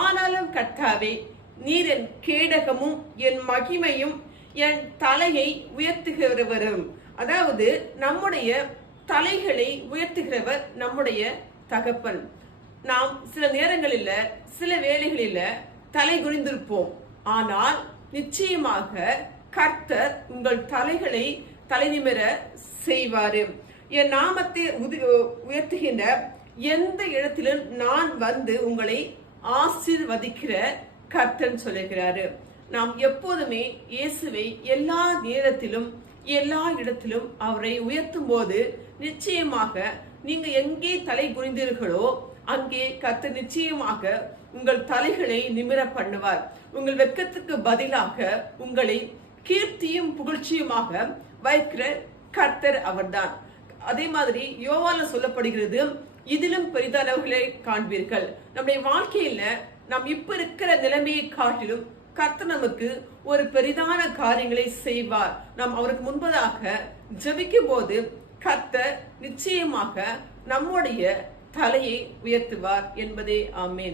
ஆனாலும் கர்த்தாவே, நீர் என் கேடகமும் என் மகிமையும் என் தலையை உயர்த்துகிறவரும். அதாவது நம்முடைய தலைகளை உயர்த்துகிறவர் நம்முடைய தகப்பன். நாம் சில நேரங்களில சில வேளைகளில தலை குனிந்திருப்போம். ஆனால் நிச்சயமாக கர்த்தர் உங்கள் தலைகளை தலை நிமிர செய்வாரு. என் நாமத்தை உயர்த்துகின்ற எந்த இடத்திலும் நான் வந்து உங்களை ஆசீர்வதிக்கிற கர்த்தர் சொல்லுகிறாரு. நாம் எப்போதுமே இயேசுவை எல்லா நேரத்திலும் எல்லா இடத்திலும் அவரை உயர்த்தும் போது நிச்சயமாக நீங்க எங்கே தலை குனிந்தீர்களோ அங்கே கர்த்தர் நிச்சயமாக உங்கள் தலைகளை நிமிர பண்ணுவார். உங்கள் வெட்கத்துக்கு பதிலாக உங்களை கீர்த்தியும் புகழ்ச்சியுமாக வைக்கிற கர்த்தர் அவர்தான். அதே மாதிரி யோவான்ல சொல்லப்படுகிறது, இதிலும் பெரிதானவர்களை காண்பீர்கள். நம்முடைய வாழ்க்கையில நாம் இப்ப இருக்கிற நிலைமையை காட்டிலும் கர்த்தர் நமக்கு ஒரு பெரிதான காரியங்களை செய்வார். நாம் அவருக்கு முன்பதாக ஜெபிக்கும் போது கர்த்தர் நிச்சயமாக நம்முடைய தலையை உயர்த்துவார் என்பதே ஆமேன்.